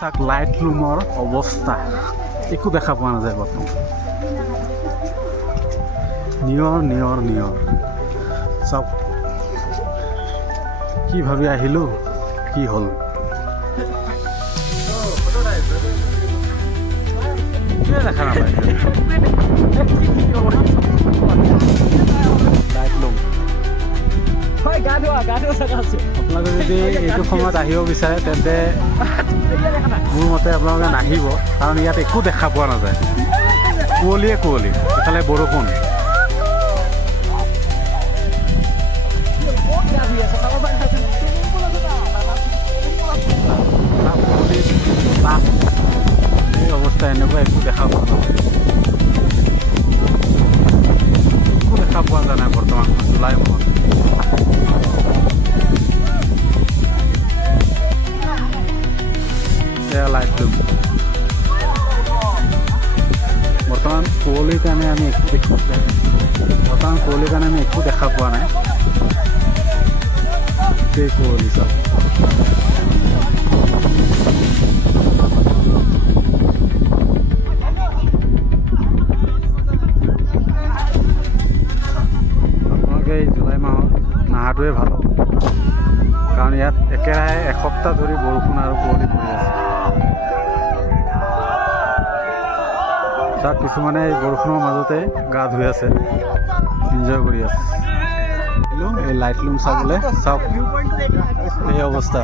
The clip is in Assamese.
চাওক লাইট ৰুমৰ অৱস্থা একো দেখা পোৱা নাযায় বৰ্তমান। নিয়ৰ চাওক কি ভাবি আহিলোঁ কি হ'ল। দেখা নাপায় লাইট ৰুম। আপোনালোকে যদি এইটো সময়ত আহিব বিচাৰে তেন্তে মোৰ মতে আপোনালোকে নাহিব, কাৰণ ইয়াত একো দেখা পোৱা নাযায়। কুঁৱলী ইফালে বৰষুণ। এই অৱস্থা এনেকুৱা একো দেখা পোৱা নাযায়, একো দেখা পোৱা যোৱা নাই বৰ্তমান জুলাই মাহত। লাইট ৰুম বৰ্তমান কুঁৱলীৰ কাৰণে আমি একো দেখা পোৱা নাই। গোটেই কুঁৱলী চাওক। আপোনালোকে এই জুলাই মাহত নহাটোৱে ভাল হ'ব, কাৰণ ইয়াত একেৰাহে এসপ্তাহ ধৰি বৰষুণ আৰু কুঁৱলী পৰি আছে। তাত কিছুমানে এই বৰষুণৰ মাজতে গা ধুই আছে, এনজয় কৰি আছে। এই লাইট ৰুম চাবলৈ চাওক এই অৱস্থা।